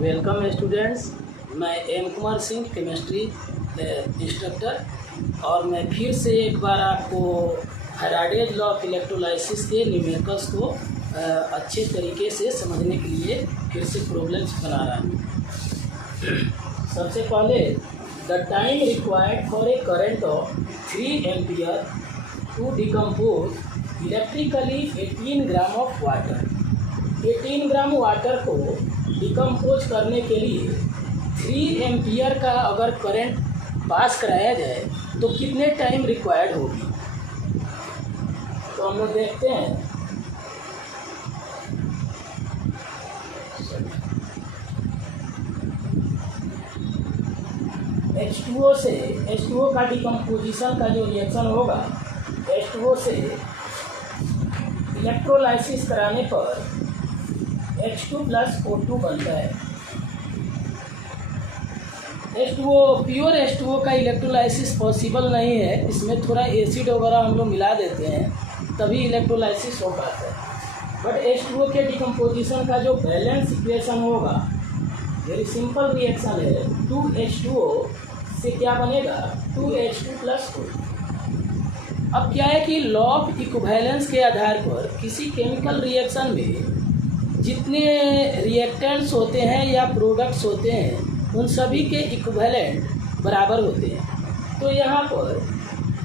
Welcome students. मैं M Kumar Singh, chemistry instructor, और मैं फिर से एक बार आपको फैराडेज लॉ ऑफ इलेक्ट्रोलाइसिस के न्यूमेरिकल्स को अच्छे तरीके से समझने के लिए फिर से प्रॉब्लम्स बना रहा हूँ। सबसे पहले the time required for a current of 3 ampere to decompose electrically 18 gram of water. 18 gram water को डिकम्पोज करने के लिए 3 एम्पियर का अगर करंट पास कराया जाए तो कितने टाइम रिक्वायर्ड होगी। तो हम लोग देखते हैं। H2O से H2O का डिकम्पोजिशन का जो रिएक्शन होगा, H2O से इलेक्ट्रोलाइसिस कराने पर H2 + O2 बनता है। H2O प्योर H2O का इलेक्ट्रोलाइसिस पॉसिबल नहीं है, इसमें थोड़ा एसिड वगैरह हम लोग मिला देते हैं तभी इलेक्ट्रोलाइसिस हो पाता है। बट H2O के डिकम्पोजिशन का जो बैलेंस इक्वेशन होगा, वेरी सिंपल रिएक्शन है। 2H2O से क्या बनेगा, 2H2 + O। अब क्या है कि लॉ ऑफ इक्विवेलेंस के आधार पर किसी केमिकल रिएक्शन में जितने रिएक्टेंट्स होते हैं या प्रोडक्ट्स होते हैं उन सभी के इक्विवेलेंट बराबर होते हैं। तो यहाँ पर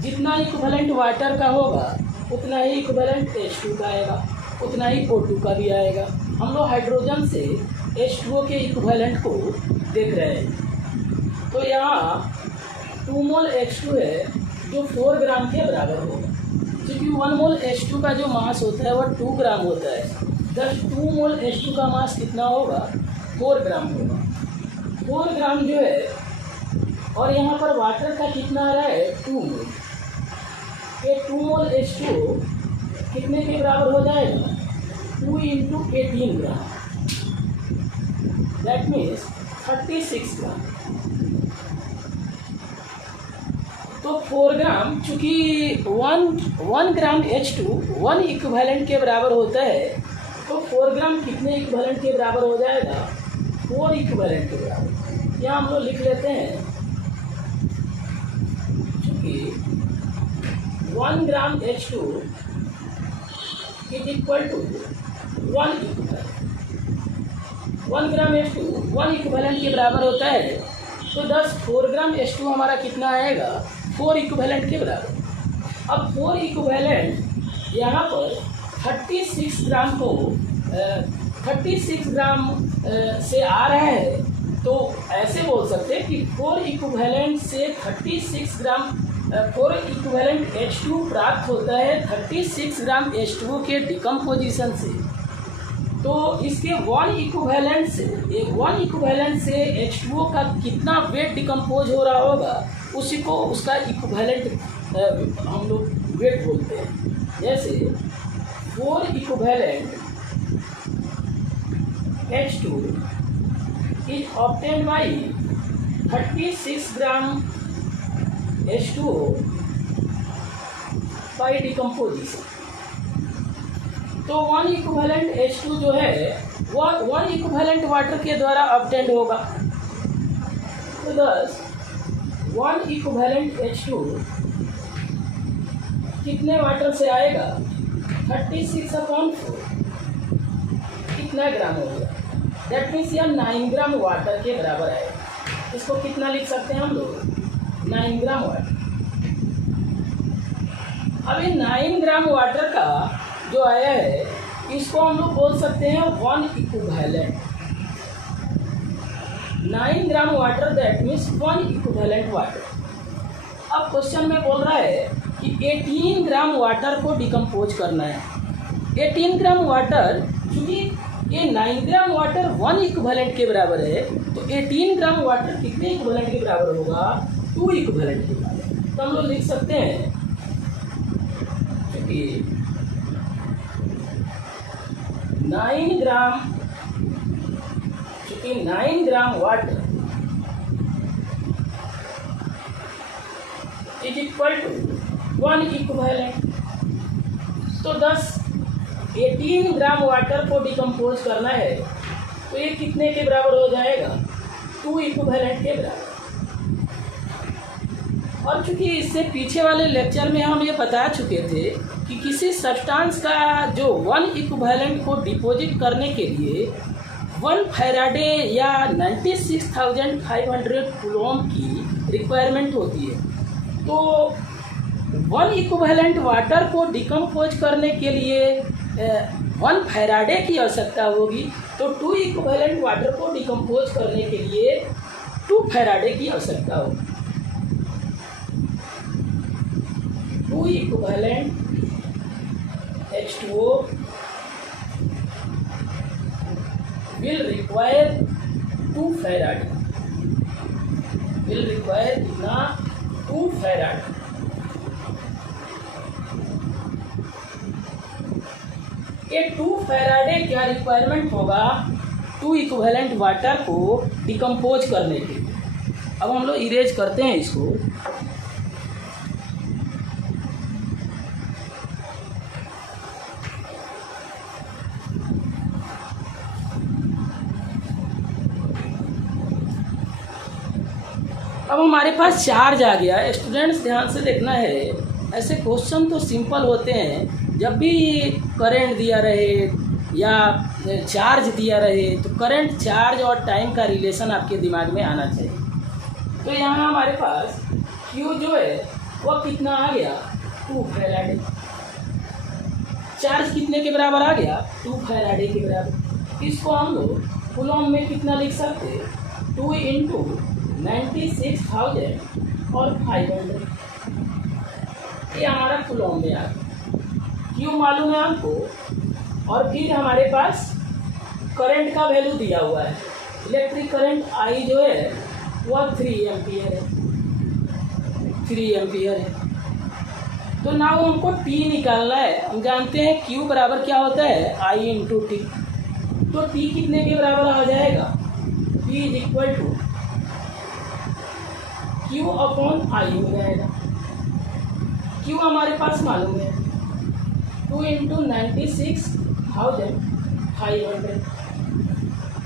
जितना इक्विवेलेंट वाटर का होगा उतना ही इक्विवेलेंट H2 का आएगा, उतना ही O2 का भी आएगा। हम लोग हाइड्रोजन से H2O के इक्विवेलेंट को देख रहे हैं। तो यहाँ 2 मोल H2 है जो 4 ग्राम के बराबर होगा, क्योंकि 1 मोल H2 का जो मास होता है वह 2 ग्राम होता है। 2 मोल H2 का मास कितना होगा, 4 ग्राम होगा। 4 ग्राम जो है, और यहाँ पर वाटर का कितना आ रहा है, 2 मोल। ये 2 मोल H2 कितने के बराबर हो जाएगा, 2 × 18 ग्राम, दैट मीन्स 36 ग्राम। तो 4 ग्राम, चूँकि 1 ग्राम H2 1 इक्विवेलेंट के बराबर होता है, तो 4 ग्राम कितने इक्विवेलेंट के बराबर हो जाएगा, 4 इक्विवेलेंट के बराबर। यहाँ हम लोग लिख लेते हैं, चूँकि 1 gram H2 is equal to 1 equivalent. 1 gram H2 1 equivalent के बराबर होता है, तो 4 ग्राम H2 हमारा कितना आएगा, 4 इक्विवेलेंट के बराबर। अब 4 इक्विवेलेंट यहाँ पर 36 ग्राम को 36 ग्राम से आ रहा है, तो ऐसे बोल सकते हैं कि 4 इक्विवेलेंट से 36 ग्राम 4 इक्विवेलेंट H2 प्राप्त होता है 36 ग्राम H2 के डिकम्पोजिशन से। तो इसके 1 इक्विवेलेंट से H2O का कितना वेट डिकम्पोज हो रहा होगा, उसी को उसका इक्विवेलेंट हम लोग वेट बोलते हैं। जैसे 4 equivalent H2 is obtained by 36 gram H2O by decomposition। तो 1 इक्विवेलेंट H2 जो है वह 1 इक्विवेलेंट वाटर के द्वारा ऑब्टेंड होगा। तो 1 इक्विवेलेंट H2 कितने वाटर से आएगा, 36/4 कितना ग्राम हो गया, दैट मीन्स यह 9 ग्राम वाटर के बराबर आएगा। इसको कितना लिख सकते हैं हम लोग, 9 ग्राम वाटर। अब ये 9 ग्राम वाटर का जो आया है, इसको हम लोग बोल सकते हैं 1 equivalent. 9 gram water that means 1 equivalent water. अब क्वेश्चन में बोल रहा है कि 18 ग्राम वाटर को डिकम्पोज करना है। 18 ग्राम वाटर, क्योंकि ये 9 ग्राम वाटर 1 इक्विवेलेंट के बराबर है, तो 18 ग्राम वाटर कितने इक्विवेलेंट के बराबर होगा, 2 इक्विवेलेंट के बराबर। तो हम लोग लिख सकते हैं, क्योंकि 9 gram water is equal to 1 equivalent. तो 18 ग्राम वाटर को डिकम्पोज करना है तो ये कितने के बराबर हो जाएगा, 2 इक्विवेलेंट के बराबर। और चूंकि इससे पीछे वाले लेक्चर में हम ये बता चुके थे कि किसी सब्सटेंस का जो 1 इक्विवेलेंट को डिपॉजिट करने के लिए 1 फैराडे या 96,500 कूलॉम की रिक्वायरमेंट होती है। तो 1 इक्विवेलेंट वाटर को डिकम्पोज करने के लिए 1 फैराडे की आवश्यकता होगी, तो 2 इक्विवेलेंट वाटर को डिकम्पोज करने के लिए 2 फैराडे की आवश्यकता होगी। 2 equivalent H2O will require 2 Farad. Will require कितना, 2 Farad. ये 2 फैराडे क्या रिक्वायरमेंट होगा 2 इक्विवेलेंट वाटर को डिकम्पोज करने के लिए। अब हम लोग इरेज करते हैं इसको। अब हमारे पास चार्ज आ गया। स्टूडेंट्स ध्यान से देखना है, ऐसे क्वेश्चन तो सिंपल होते हैं। जब भी करंट दिया रहे या चार्ज दिया रहे तो करंट, चार्ज और टाइम का रिलेशन आपके दिमाग में आना चाहिए। तो यहाँ हमारे पास Q जो है वो कितना आ गया, 2 फैराडे। चार्ज कितने के बराबर आ गया, 2 फैराडे के बराबर। इसको हम लोग कूलॉम में कितना लिख सकते हैं, 2 × 96,500 ये हमारा कूलॉम में आ गया। क्यों मालूम है हमको, और फिर हमारे पास करंट का वैल्यू दिया हुआ है। इलेक्ट्रिक करंट I जो है वह 3 एम्पियर है, 3 एम्पियर है। तो ना वो हमको T निकालना है। हम जानते हैं Q बराबर क्या होता है, I × T। तो T कितने के बराबर आ जाएगा, P = Q/I हो जाएगा। Q हमारे पास मालूम है, 2 × 96,500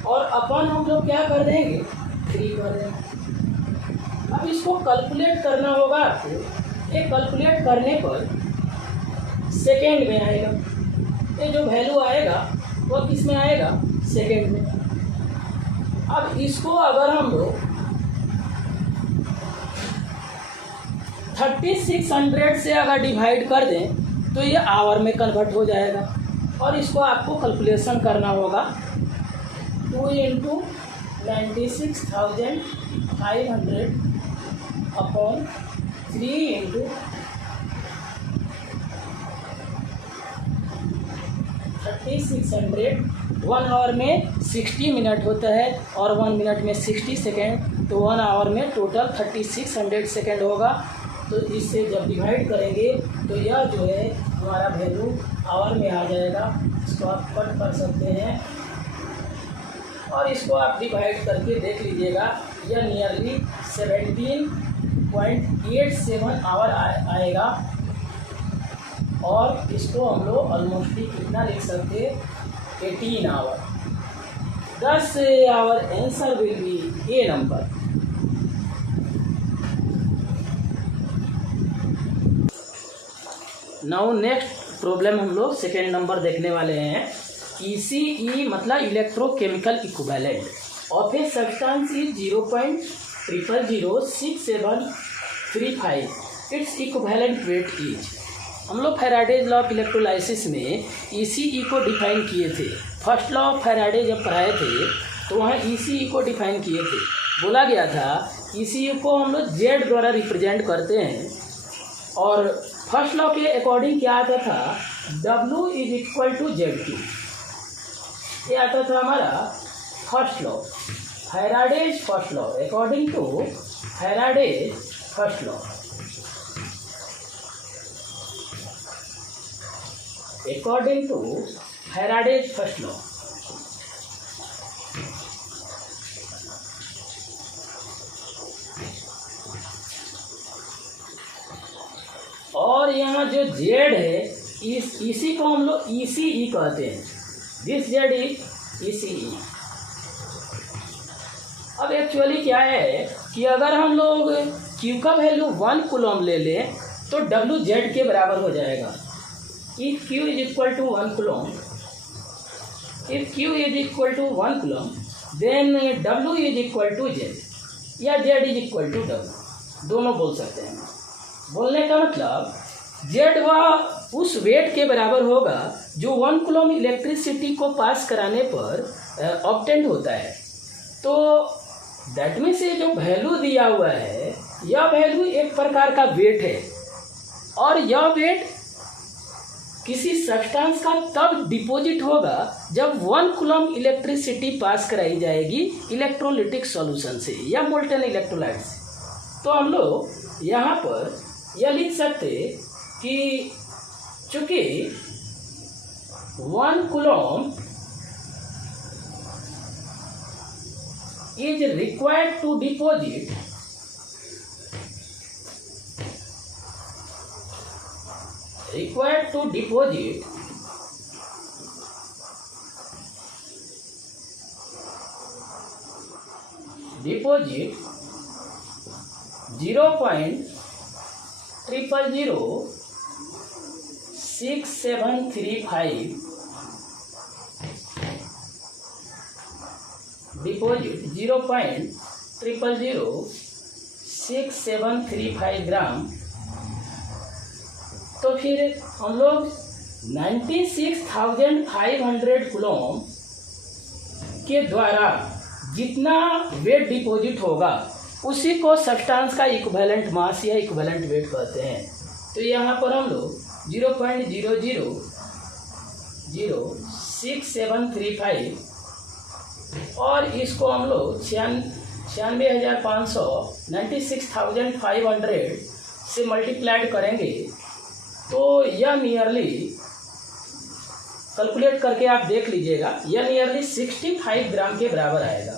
और अपन हम लोग क्या कर देंगे, 3 कर देंगे। अब इसको कैलकुलेट करना होगा आपको। ये कैलकुलेट करने पर सेकेंड में आएगा। ये जो वैल्यू आएगा वो किस में आएगा, सेकेंड में। अब इसको अगर हम लोग 3600 से अगर डिवाइड कर दें तो ये आवर में कन्वर्ट हो जाएगा। और इसको आपको कैलकुलेशन करना होगा, 2 × 96,500 अपॉन 3 × 3600। 1 आवर में 60 मिनट होता है और 1 मिनट में 60 सेकेंड, तो 1 आवर में टोटल 3600 सेकेंड होगा। तो इससे जब डिवाइड करेंगे तो यह जो है हमारा वैल्यू आवर में आ जाएगा। इसको आप कट कर सकते हैं और इसको आप डिवाइड करके देख लीजिएगा। यह नियरली 17.87 आवर आएगा। और इसको हम लोग ऑलमोस्ट कितना लिख सकते हैं, 18 hour. Thus our answer will be A number। Now next problem हम लोग सेकेंड नंबर देखने वाले हैं। ECE मतलब electrochemical equivalent of a substance is 0.006735। Its equivalent weight is. हम लोग फैराडेज लॉ ऑफ इलेक्ट्रोलाइसिस में ECE को डिफाइन किए थे। फर्स्ट लॉ ऑफ फैराडे जब पढ़ाए थे तो वहाँ ECE को डिफाइन किए थे। बोला गया था ECE को हम लोग Z द्वारा रिप्रेजेंट करते हैं। और फर्स्ट लॉ के अकॉर्डिंग क्या आता था, W = ZQ। ये आता था हमारा first law, Faraday's first law. According to Faraday's first law, according to Faraday's first law, और यहाँ जो Z है इसी को हम लोग ECE कहते हैं। This Z is ECE। अब एक्चुअली क्या है कि अगर हम लोग Q का वैल्यू 1 कूलम ले लें तो WZ के बराबर हो जाएगा। If Q is equal to 1 coulomb, if Q is equal to 1 coulomb then W is equal to Z या Z is equal to W, दोनों बोल सकते हैं। बोलने का मतलब Z वह उस वेट के बराबर होगा जो 1 कूलम इलेक्ट्रिसिटी को पास कराने पर ऑब्टेंड होता है। तो दैट मीन्स ये जो वैल्यू दिया हुआ है यह वैल्यू एक प्रकार का वेट है, और यह वेट किसी सब्सटेंस का तब डिपॉजिट होगा जब 1 कूलम इलेक्ट्रिसिटी पास कराई जाएगी इलेक्ट्रोलिटिक सॉल्यूशन से या मोल्टेन इलेक्ट्रोलाइट से। तो हम लोग यहाँ पर यह लिख सकते कि चूँकि 1 coulomb is required to deposit deposit 0.000675 deposit 0.000675 ग्राम। तो फिर हम लोग 96,500 कूलम के द्वारा जितना वेट डिपॉजिट होगा उसी को सब्सटेंस का इक्विवेलेंट मास या इक्विवेलेंट वेट कहते हैं। तो यहाँ पर हम लोग 0.000675 और इसको हम लोग 96,500 96,500 से मल्टीप्लाइड करेंगे तो यह नियरली कैलकुलेट करके आप देख लीजिएगा, यह नियरली 65 ग्राम के बराबर आएगा।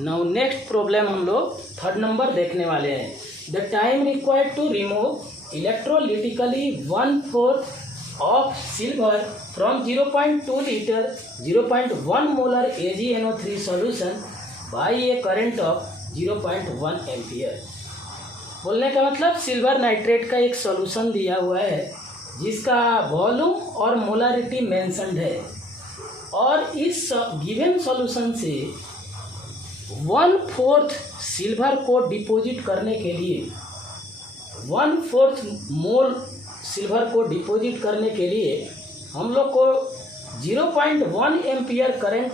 नाउ नेक्स्ट प्रॉब्लम हम लोग 3rd नंबर देखने वाले हैं। The time required to remove electrolytically 1/4 of silver from 0.2 liter 0.1 molar AgNO3 solution by a current of 0.1 ampere. बोलने का मतलब सिल्वर नाइट्रेट का एक सॉल्यूशन दिया हुआ है जिसका वॉल्यूम और मोलारिटी मेंशन्ड है, और इस गिवन सॉल्यूशन से 1/4 सिल्वर को डिपॉजिट करने के लिए 1/4 मोल सिल्वर को डिपॉजिट करने के लिए हम लोग को 0.1 एम्पियर करंट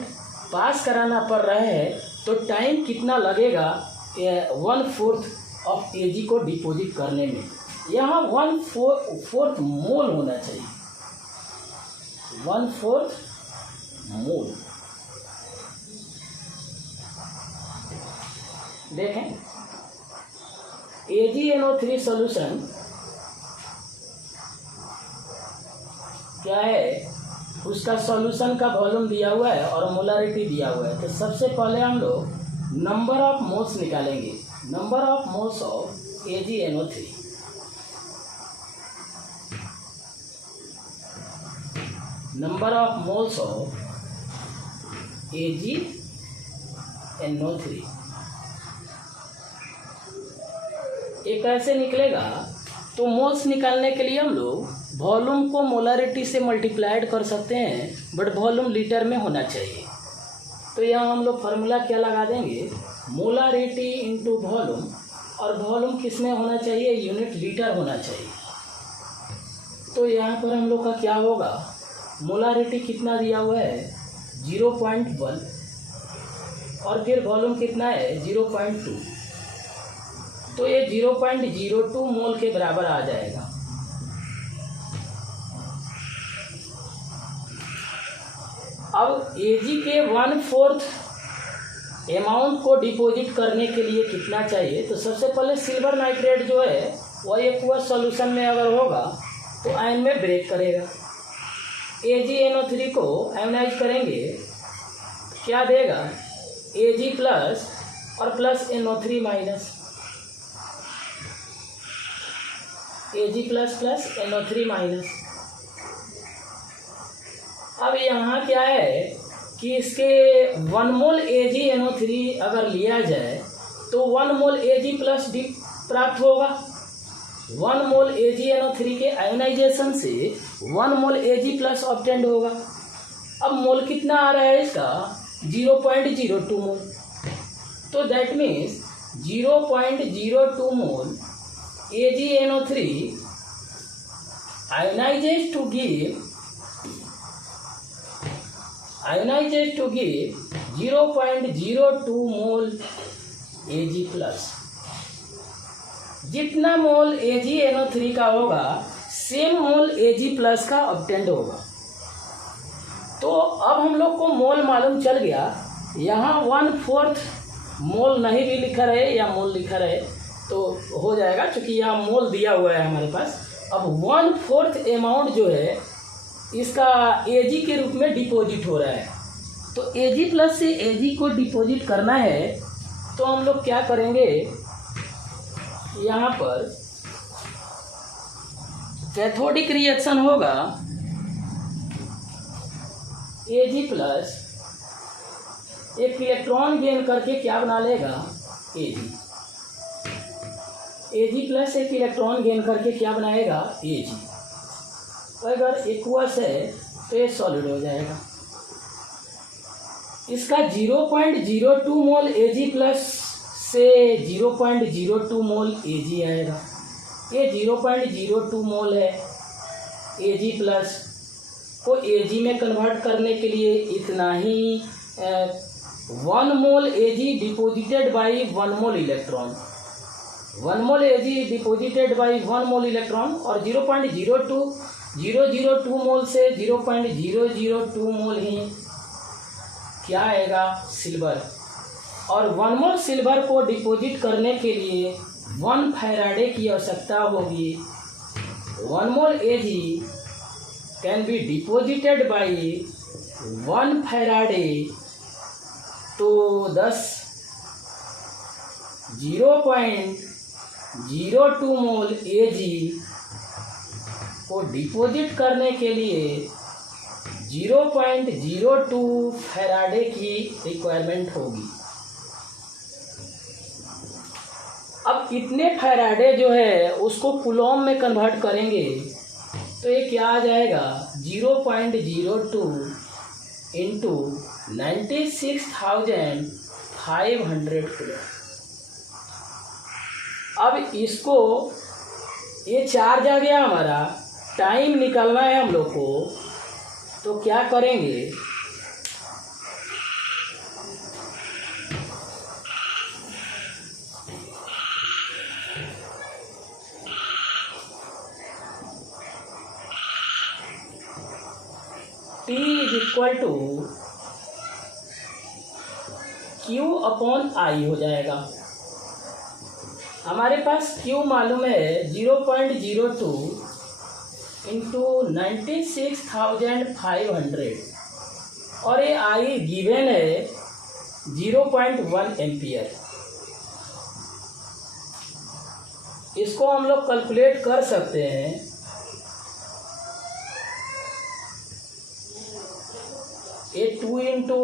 पास कराना पड़ रहा है। तो टाइम कितना लगेगा 1/4 ऑफ Ag को डिपॉजिट करने में? यहाँ 1/4 मोल होना चाहिए, 1/4 मोल। देखें AgNO3 सॉल्यूशन क्या है, उसका सॉल्यूशन का वॉल्यूम दिया हुआ है और मोलारिटी दिया हुआ है। तो सबसे पहले हम लोग नंबर ऑफ मोल्स निकालेंगे, number of moles of AgNO3। Number of moles of AgNO3 ये कैसे निकलेगा? तो मोल्स निकालने के लिए हम लोग वॉल्यूम को मोलारिटी से मल्टीप्लाइड कर सकते हैं, बट वॉल्यूम लीटर में होना चाहिए। तो यहाँ हम लोग फार्मूला क्या लगा देंगे, मोलारिटी इंटू वॉल्यूम, और वॉल्यूम किस में होना चाहिए, यूनिट लीटर होना चाहिए। तो यहाँ पर हम लोग का क्या होगा, मोलारिटी कितना दिया हुआ है 0.1 और फिर वॉल्यूम कितना है 0.2, तो ये 0.02 मोल के बराबर आ जाएगा। अब Ag के 1/4 अमाउंट को डिपॉजिट करने के लिए कितना चाहिए? तो सबसे पहले सिल्वर नाइट्रेट जो है वह एक्वस सॉल्यूशन में अगर होगा तो आयन में ब्रेक करेगा। AgNO3 को आयोनाइज करेंगे, क्या देगा, Ag प्लस और plus NO3 minus. Ag plus plus NO3 minus. अब यहाँ क्या है कि इसके 1 मोल AgNO3 अगर लिया जाए तो 1 मोल Ag प्लस D प्राप्त होगा। 1 मोल AgNO3 के आयोनाइजेशन से 1 मोल Ag प्लस ऑब्टेंड होगा। अब मोल कितना आ रहा है इसका 0.02 मोल, तो that means 0.02 mole AgNO3 ionizes to give 0.02 mole Ag plus. जितना मोल AgNO3 का होगा सेम मोल Ag प्लस का ऑब्टेंड होगा। तो अब हम लोग को मोल मालूम चल गया। यहाँ 1/4 मोल नहीं भी लिखा रहे या मोल लिखा रहे तो हो जाएगा, क्योंकि यहाँ मोल दिया हुआ है हमारे पास। अब 1/4 अमाउंट जो है इसका Ag के रूप में डिपॉजिट हो रहा है। तो Ag प्लस से Ag को डिपॉजिट करना है तो हम लोग क्या करेंगे, यहाँ पर कैथोडिक रिएक्शन होगा। Ag प्लस एक इलेक्ट्रॉन गेन करके क्या बना लेगा Ag। Ag प्लस एक इलेक्ट्रॉन गेन करके क्या बनाएगा Ag। तो अगर एक्वस है तो ये सॉलिड हो जाएगा। इसका 0.02 मोल Ag प्लस से 0.02 मोल Ag आएगा। ये 0.02 मोल है Ag प्लस को Ag में कन्वर्ट करने के लिए इतना ही 1 मोल Ag deposited by 1 mole electron, 1 mole Ag deposited by 1 mole electron, और 0.02 मोल से 0.002 मोल ही क्या आएगा सिल्वर। और 1 मोल सिल्वर को डिपोजिट करने के लिए 1 फैराडे की आवश्यकता होगी। 1 मोल Ag can be deposited by 1 Faraday to thus 0.02 mole Ag को डिपॉजिट करने के लिए 0.02 फैराडे की रिक्वायरमेंट होगी। अब इतने फैराडे जो है उसको कूलॉम में कन्वर्ट करेंगे तो ये क्या आ जाएगा 0.02 इंटू 96,500 कूलॉम। अब इसको ये चार्ज आ गया हमारा, टाइम निकालना है हम लोग को, तो क्या करेंगे T is equal to Q upon I हो जाएगा। हमारे पास Q मालूम है 0.02 इंटू 96,500 और ये I गिवन है 0.1 एम्पियर। इसको हम लोग कैलकुलेट कर सकते हैं। ये 2 इंटू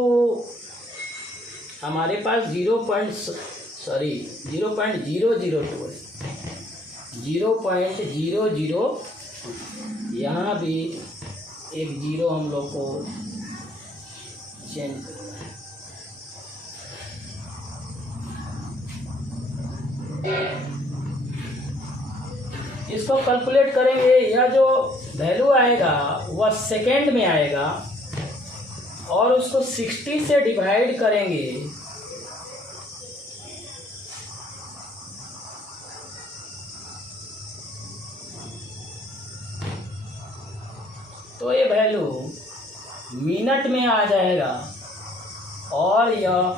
हमारे पास 0.002 है, 0.002। यहाँ भी एक जीरो हम लोग को चेंज करना है। इसको कैलकुलेट करेंगे, यह जो वैल्यू आएगा वह सेकेंड में आएगा और उसको 60 से डिवाइड करेंगे तो ये वैल्यू मिनट में आ जाएगा। और यह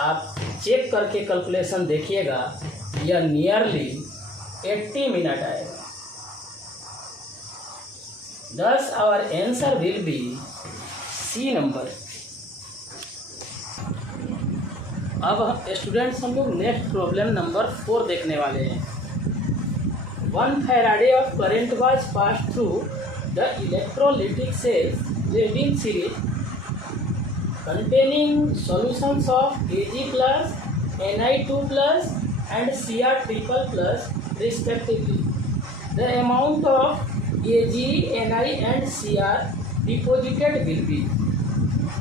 आप चेक करके कैलकुलेशन देखिएगा, यह नियरली 80 मिनट आएगा। Thus our answer will be C number. अब स्टूडेंट्स हम लोग नेक्स्ट प्रॉब्लम नंबर 4 देखने वाले हैं। 1 Farad of current was passed through the electrolytic cells in series containing solutions of Ag plus, Ni2 plus and Cr triple plus respectively. The amount of Ag, Ni and Cr deposited will be.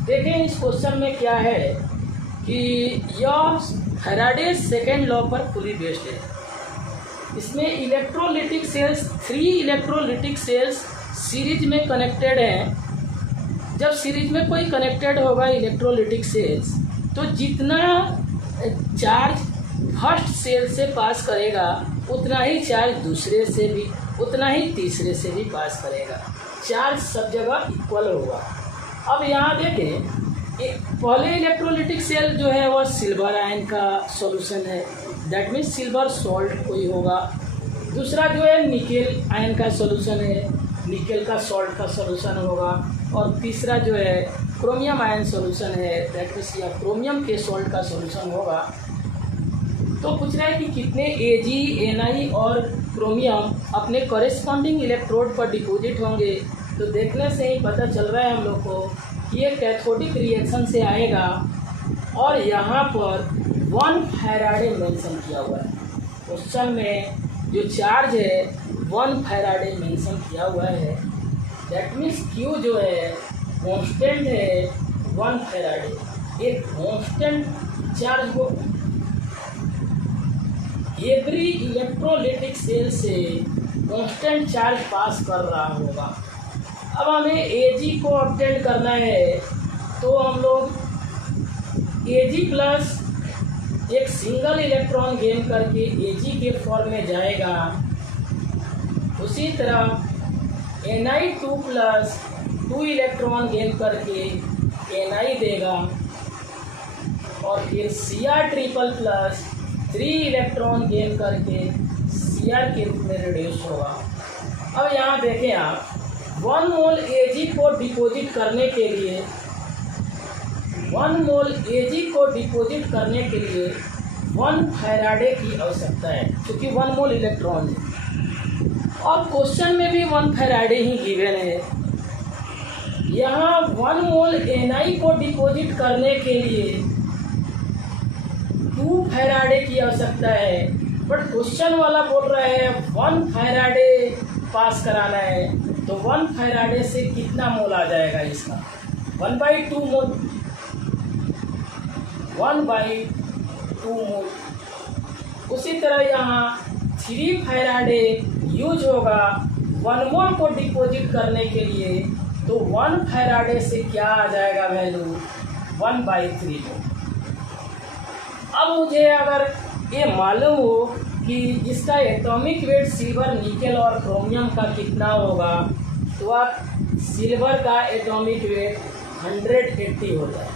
देखें इस question में क्या है कि यह Faraday second law पर fully based है। इसमें electrolytic cells 3 electrolytic cells series में कनेक्टेड हैं। जब सीरीज में कोई कनेक्टेड होगा इलेक्ट्रोलिटिक सेल्स तो जितना चार्ज फर्स्ट सेल से पास करेगा उतना ही चार्ज दूसरे से भी, उतना ही तीसरे से भी पास करेगा। चार्ज सब जगह इक्वल होगा। अब यहाँ देखें पहले इलेक्ट्रोलिटिक सेल जो है वह सिल्वर आयन का सॉल्यूशन है, दैट मीन्स सिल्वर सॉल्ट कोई होगा। दूसरा जो है निकेल आयन का सॉल्यूशन है, निकेल का सॉल्ट का सॉल्यूशन होगा। और तीसरा जो है क्रोमियम आयन सॉल्यूशन है, दैट मीन्स या क्रोमियम के सॉल्ट का सॉल्यूशन होगा। तो पूछ रहा है कि कितने Ag, Ni और क्रोमियम अपने कॉरेस्पॉन्डिंग इलेक्ट्रोड पर डिपोजिट होंगे। तो देखने से ही पता चल रहा है हम लोग को कि ये कैथोडिक रिएक्शन से आएगा और यहाँ पर 1 फैराडे मेंशन किया हुआ है। क्वेश्चन में जो चार्ज है 1 फैराडे मेंशन किया हुआ है, दैट मीन्स Q जो है कांस्टेंट है 1 फैराडे। एक कांस्टेंट चार्ज को एवरी इलेक्ट्रोलिटिक सेल से कांस्टेंट चार्ज पास कर रहा होगा। अब हमें Ag को ऑब्टेन करना है तो हम लोग Ag प्लस एक सिंगल इलेक्ट्रॉन गेन करके Ag के फॉर्म में जाएगा। उसी तरह Ni2 प्लस 2 इलेक्ट्रॉन गेन करके Ni देगा और फिर Cr triple plus 3 electron gain करके Cr के रूप में रिड्यूस होगा। अब यहाँ देखें आप 1 मोल Ag को डिपोजिट करने के लिए 1 मोल Ag को डिपोजिट करने के लिए 1 फैराडे की आवश्यकता है, क्योंकि 1 मोल इलेक्ट्रॉन है। और क्वेश्चन में भी 1 फैराडे ही गिवन है। यहाँ 1 मोल Ni को डिपोजिट करने के लिए 2 फैराडे की आवश्यकता है, बट क्वेश्चन वाला बोल रहा है 1 फैराडे पास कराना है। तो 1 फैराडे से कितना मोल आ जाएगा इसका 1/2 मोल, 1/2 मोल। उसी तरह यहाँ 3 फैराडे यूज होगा 1 मोल को डिपोजिट करने के लिए। तो 1 फैराडे से क्या आ जाएगा वैल्यू 1/3 मोल। अब मुझे अगर ये मालूम हो कि इसका एटॉमिक वेट सिल्वर, निकेल और क्रोमियम का कितना होगा, तो आप सिल्वर का एटॉमिक वेट 180 हो जाए।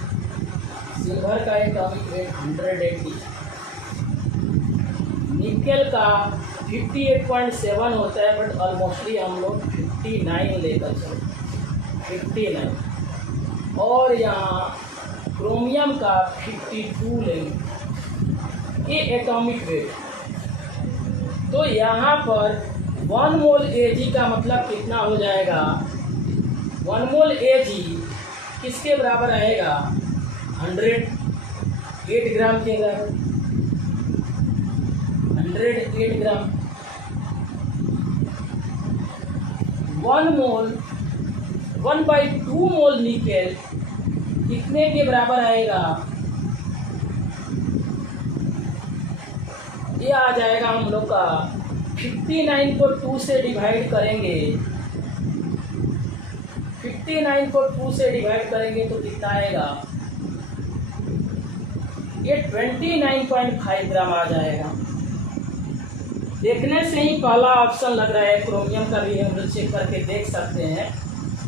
सिल्वर का एटॉमिक वेट 180, निकेल का 58.7 होता है, बट ऑलमोस्टली हम लोग 59 लेकर चलते, 59। और यहाँ क्रोमियम का 52 लेंगे, ये एटॉमिक वेट। तो यहाँ पर 1 मोल Ag का मतलब कितना हो जाएगा 1 मोल Ag किसके बराबर आएगा 108 ग्राम के बराबर, 108 ग्राम। 1 मोल 1/2 मोल निकेल कितने के बराबर आएगा, ये आ जाएगा हम लोग का 59 को 2 से डिवाइड करेंगे, 59 को 2 से डिवाइड करेंगे तो कितना आएगा, ये 29.5 ग्राम आ जाएगा। देखने से ही पहला ऑप्शन लग रहा है। क्रोमियम का भी हम लोग चेक करके देख सकते हैं।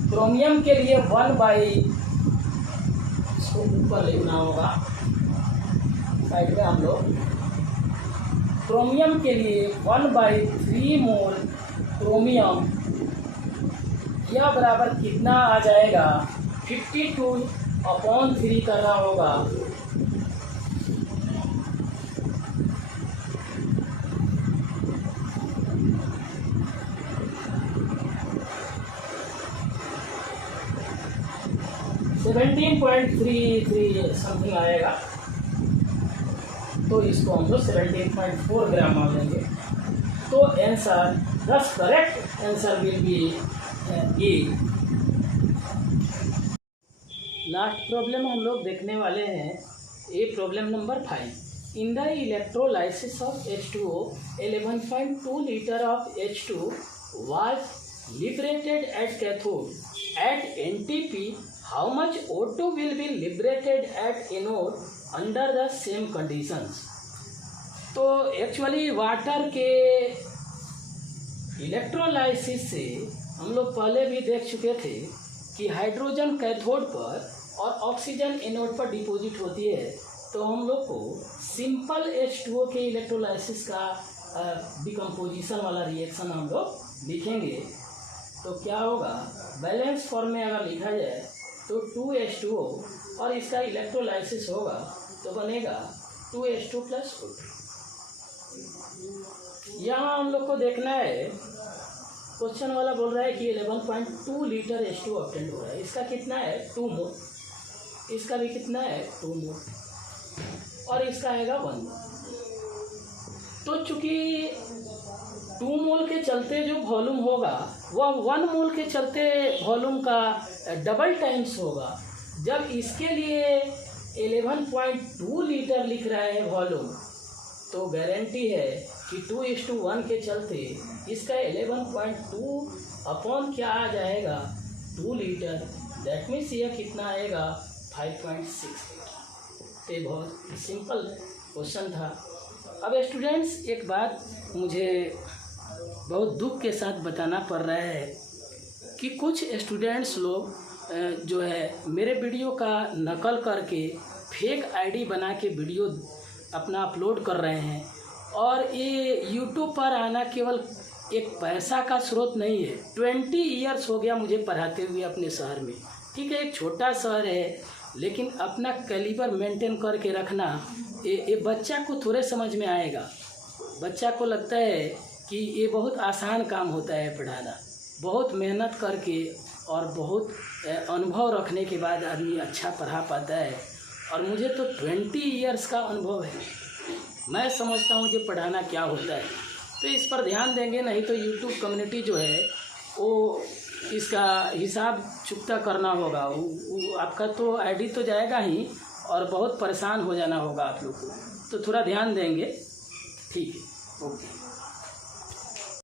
क्रोमियम के लिए 1/, इसको ऊपर लिखना होगा साइड में हम लोग। क्रोमियम के लिए 1/3 मोल क्रोमियम, यह बराबर कितना आ जाएगा 52/3 करना होगा। 17.33 समथिंग आएगा, तो इसको हम लोग 17.4 ग्राम मान लेंगे। तो आंसर, दस correct answer will be A. Last problem हम लोग देखने वाले हैं, a problem number 5। In the electrolysis of H2O 11.2 litre of H2 was liberated at cathode at NTP. How much O2 will be liberated at anode under the same conditions? तो actually water के electrolysis से हम लोग पहले भी देख चुके थे कि हाइड्रोजन कैथोड पर और ऑक्सीजन एनोड पर डिपॉजिट होती है। तो हम लोग को सिंपल H2O के इलेक्ट्रोलाइसिस का डिकम्पोजिशन वाला रिएक्शन हम लोग लिखेंगे। तो क्या होगा, बैलेंस फॉर्म में अगर लिखा जाए तो 2H2O और इसका इलेक्ट्रोलाइसिस होगा तो बनेगा 2H2 प्लस O2। यहाँ हम लोग को देखना है, क्वेश्चन वाला बोल रहा है कि 11.2 लीटर H2 ऑब्टेन हो रहा है। इसका कितना है 2 मोल, इसका भी कितना है 2 मोल, और इसका आएगा 1 मोल। तो चूंकि 2 मोल के चलते जो वॉल्यूम होगा वह 1 मोल के चलते वॉल्यूम का डबल टाइम्स होगा। जब इसके लिए 11.2 लीटर लिख रहा है वॉल्यूम, तो गारंटी है कि 2:1 के चलते इसका 11.2 अपॉन क्या आ जाएगा 2 लीटर। दैट मीन्स यह कितना आएगा 5.6 लीटर। ये बहुत सिंपल क्वेश्चन था। अब स्टूडेंट्स, एक बात मुझे बहुत दुख के साथ बताना पड़ रहा है कि कुछ स्टूडेंट्स लोग जो है मेरे वीडियो का नकल करके फेक आईडी बना के वीडियो अपना अपलोड कर रहे हैं। और ये यूट्यूब पर आना केवल एक पैसा का स्रोत नहीं है। 20 ईयर्स हो गया मुझे पढ़ाते हुए अपने शहर में। ठीक है, एक छोटा शहर है, लेकिन अपना कैलिबर मेंटेन करके रखना ये बच्चा को थोड़े समझ में आएगा। बच्चा को लगता है कि ये बहुत आसान काम होता है पढ़ाना। बहुत मेहनत करके और बहुत अनुभव रखने के बाद आदमी अच्छा पढ़ा पाता है। और मुझे तो 20 ईयर्स का अनुभव है। मैं समझता हूँ कि पढ़ाना क्या होता है। तो इस पर ध्यान देंगे, नहीं तो यूट्यूब कम्युनिटी जो है वो इसका हिसाब चुकता करना होगा। वो आपका तो आईडी तो जाएगा ही और बहुत परेशान हो जाना होगा आप लोग को। तो थोड़ा ध्यान देंगे। ठीक है, ओके।